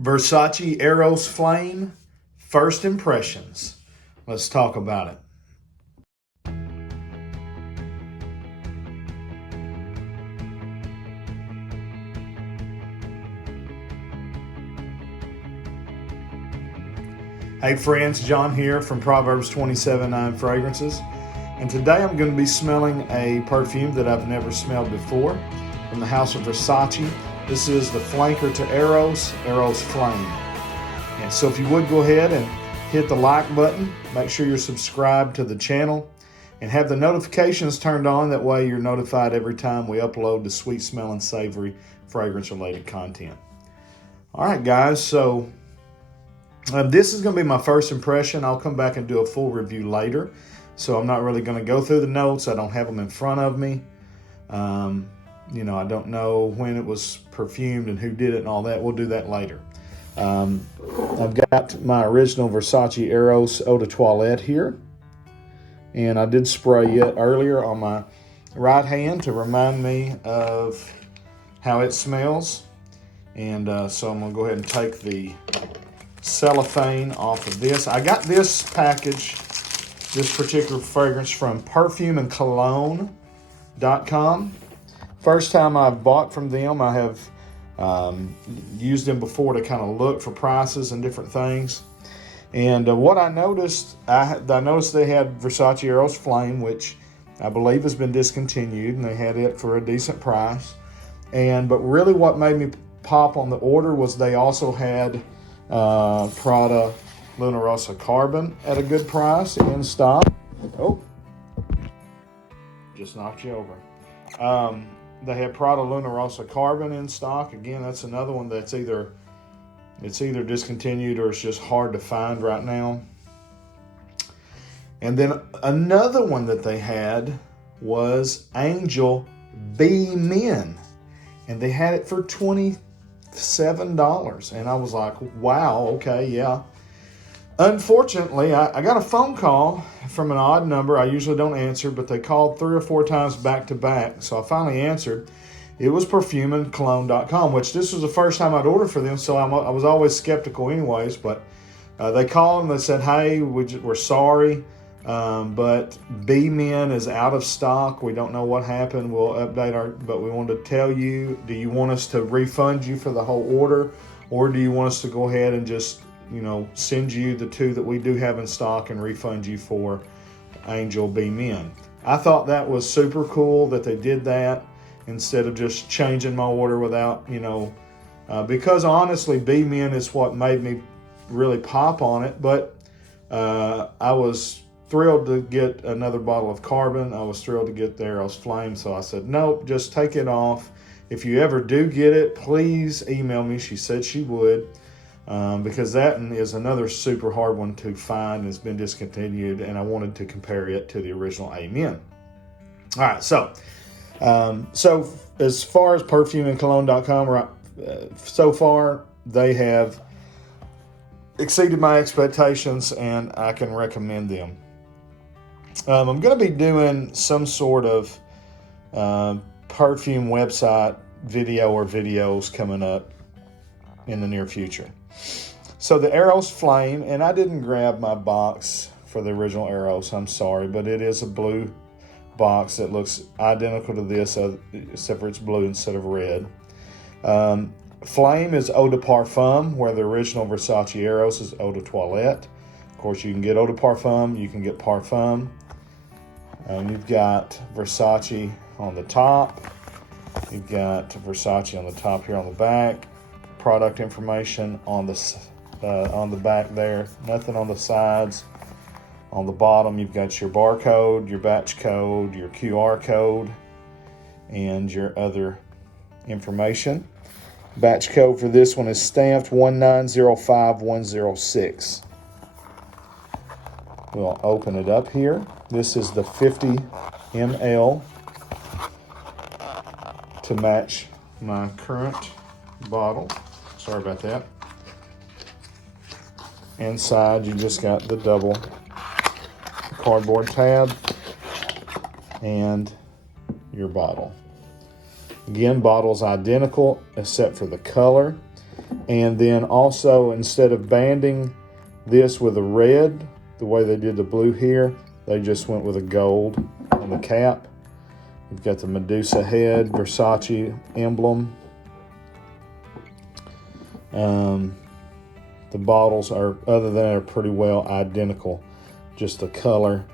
Versace Eros Flame, first impressions. Let's talk about it. Hey friends, John here from Proverbs 27:9 Fragrances. And today I'm going to be smelling a perfume that I've never smelled before from the house of Versace. This is the flanker to Eros Flame. And so if you would go ahead and hit the like button, make sure you're subscribed to the channel and have the notifications turned on. That way you're notified every time we upload the sweet smelling, savory, fragrance related content. All right, guys, so this is going to be my first impression. I'll come back and do a full review later. So I'm not really going to go through the notes. I don't have them in front of me. I don't know when it was perfumed and who did it and all that. We'll do that later. I've got my original Versace Eros Eau de Toilette here. And I did spray it earlier on my right hand to remind me of how it smells. And so I'm going to go ahead and take the cellophane off of this. I got this package, this particular fragrance, from perfume and cologne.com. First time I've bought from them. I have used them before to kind of look for prices and different things. And what I noticed, I noticed they had Versace Eros Flame, which I believe has been discontinued, and they had it for a decent price. But really what made me pop on the order was they also had Prada Luna Rossa Carbon at a good price in stock. Oh, just knocked you over. They had Prada Luna Rossa Carbon in stock. Again, that's another one that's either discontinued or it's just hard to find right now. And then another one that they had was Angel B Men, and they had it for $27. And I was like, wow, okay, yeah. Unfortunately, I got a phone call from an odd number. I usually don't answer, but they called 3 or 4 times back to back. So I finally answered. It was perfumeandcologne.com, which this was the first time I'd ordered for them. So I was always skeptical anyways, but they called and they said, hey, we're sorry, but B-Men is out of stock. We don't know what happened. We'll update but we wanted to tell you, do you want us to refund you for the whole order? Or do you want us to go ahead and just send you the 2 that we do have in stock and refund you for Angel B Men? I thought that was super cool that they did that instead of just changing my order without, because honestly, B Men is what made me really pop on it. But I was thrilled to get another bottle of Carbon. I was thrilled to get the Eros Flame. So I said, nope, just take it off. If you ever do get it, please email me. She said she would. Because that is another super hard one to find. It's been discontinued, and I wanted to compare it to the original Amen. All right, so as far as perfumeandcologne.com, so far they have exceeded my expectations, and I can recommend them. I'm going to be doing some sort of perfume website video or videos coming up in the near future. So the Eros Flame, and I didn't grab my box for the original Eros, I'm sorry, but it is a blue box that looks identical to this, except for it's blue instead of red. Flame is Eau de Parfum, where the original Versace Eros is Eau de Toilette. Of course, you can get Eau de Parfum, you can get Parfum. You've got Versace on the top. You've got Versace on the top here on the back. Product information on the back there, nothing on the sides. On the bottom, you've got your barcode, your batch code, your QR code, and your other information. Batch code for this one is stamped 1905106. We'll open it up here. This is the 50 ml to match my current bottle. Sorry about that. Inside, you just got the double cardboard tab and your bottle. Again, bottle's identical except for the color. And then also, instead of banding this with a red, the way they did the blue here, they just went with a gold on the cap. You've got the Medusa head, Versace emblem. The bottles are, other than that, are pretty well identical. Just the color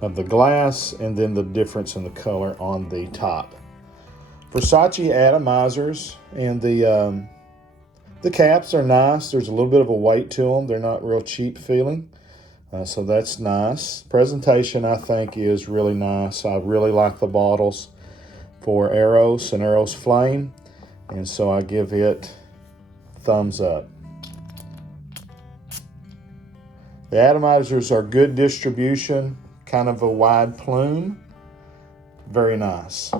of the glass and then the difference in the color on the top. Versace Atomizers, and the caps are nice. There's a little bit of a weight to them. They're not real cheap feeling. So that's nice. Presentation, I think, is really nice. I really like the bottles for Eros and Eros Flame. And so I give it thumbs up. The Atomizers Are Good distribution. Kind of a wide plume. Very nice.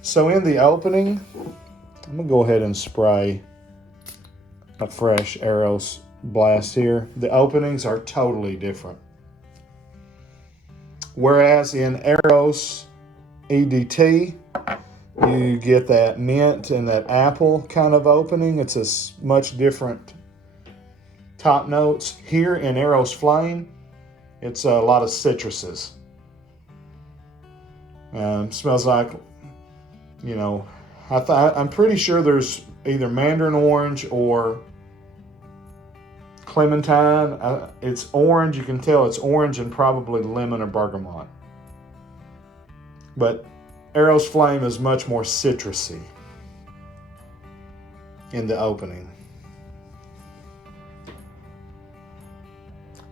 So in the opening, I'm going to go ahead and spray a fresh Eros blast here. The openings are totally different. Whereas in Eros EDT, you get that mint and that apple kind of opening. It's a much different top notes. Here in Eros Flame, it's a lot of citruses. Smells like, you know, I'm pretty sure there's either mandarin orange or clementine. It's orange. You can tell it's orange and probably lemon or bergamot. But Eros Flame is much more citrusy in the opening.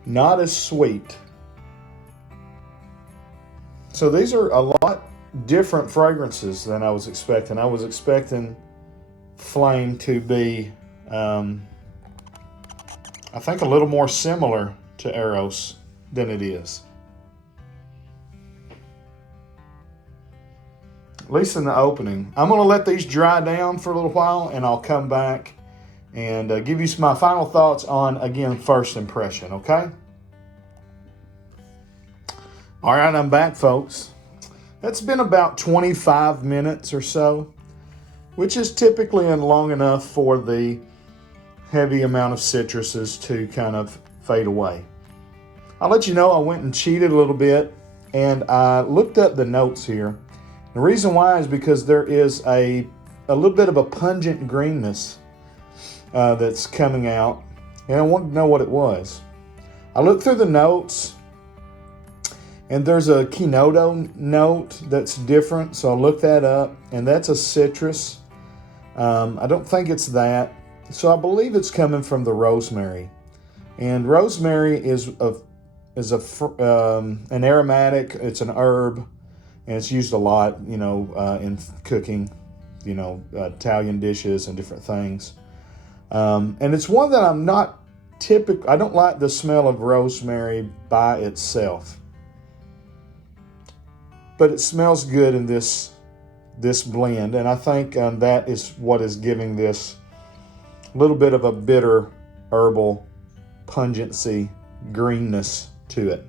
Not as sweet. So these are a lot different fragrances than I was expecting. I was expecting Flame to be, I think, a little more similar to Eros than it is. At least in the opening. I'm going to let these dry down for a little while, and I'll come back and give you my final thoughts on, again, first impression, okay? All right, I'm back, folks. That's been about 25 minutes or so, which is typically long enough for the heavy amount of citruses to kind of fade away. I'll let you know I went and cheated a little bit, and I looked up the notes here. The reason why is because there is a little bit of a pungent greenness that's coming out, and I wanted to know what it was. I looked through the notes, and there's a Kinoto note that's different, so I looked that up, and that's a citrus. I don't think it's that, so I believe it's coming from the rosemary. And rosemary is an aromatic. It's an herb, and it's used a lot, in cooking, Italian dishes and different things. And it's one that I'm not typical. I don't like the smell of rosemary by itself, but it smells good in this blend, and I think that is what is giving this a little bit of a bitter herbal pungency, greenness to it.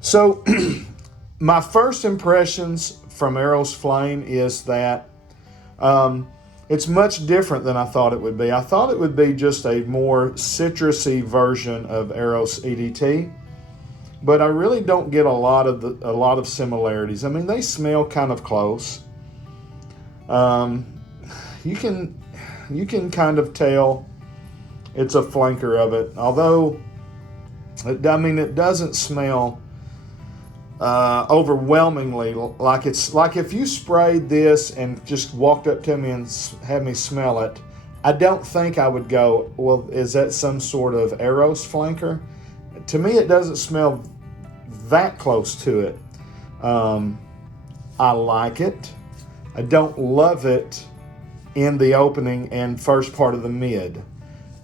So my first impressions from Eros Flame is that it's much different than I thought it would be. I thought it would be just a more citrusy version of Eros EDT, but I really don't get a lot of similarities. I mean, they smell kind of close. You can kind of tell it's a flanker of it, although it doesn't smell overwhelmingly like it's like if you sprayed this and just walked up to me and had me smell it. I don't think I would go, well, is that some sort of Eros flanker? To me, it doesn't smell that close to it. I like it. I don't love it in the opening and first part of the mid.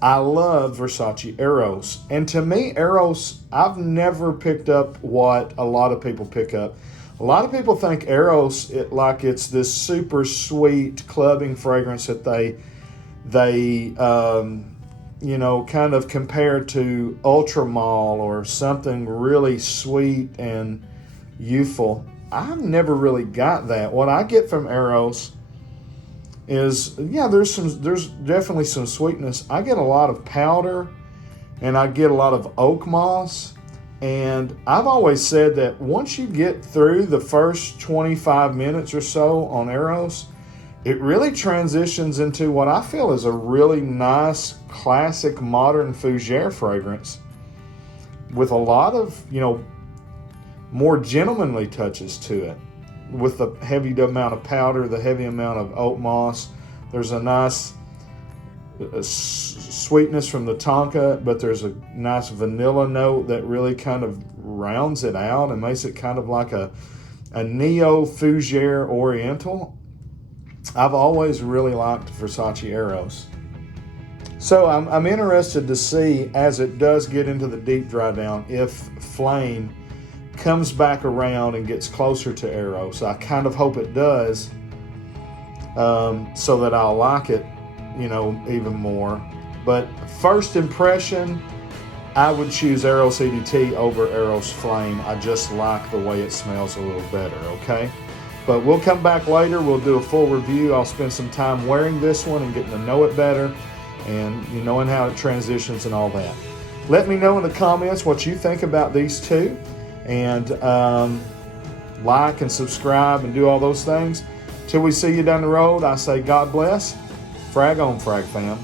I love Versace Eros. And to me, Eros, I've never picked up what a lot of people pick up. A lot of people think Eros, it's this super sweet clubbing fragrance that they kind of compare to Ultramall or something really sweet and youthful. I've never really got that. What I get from Eros is, yeah, there's definitely some sweetness. I get a lot of powder and I get a lot of oak moss. And I've always said that once you get through the first 25 minutes or so on Eros, it really transitions into what I feel is a really nice, classic, modern fougere fragrance with a lot of, more gentlemanly touches to it. With the heavy amount of powder, the heavy amount of oak moss, there's a nice sweetness from the tonka, but there's a nice vanilla note that really kind of rounds it out and makes it kind of like a neo fougere oriental. I've always really liked Versace Eros. So I'm interested to see, as it does get into the deep dry down, if Flame comes back around and gets closer to Eros. I kind of hope it does, so that I'll like it, even more. But first impression, I would choose Eros EDT over Eros Flame. I just like the way it smells a little better, okay? But we'll come back later. We'll do a full review. I'll spend some time wearing this one and getting to know it better and knowing how it transitions and all that. Let me know in the comments what you think about these two. And like and subscribe and do all those things. Till we see you down the road, I say God bless. Frag on, Frag fam.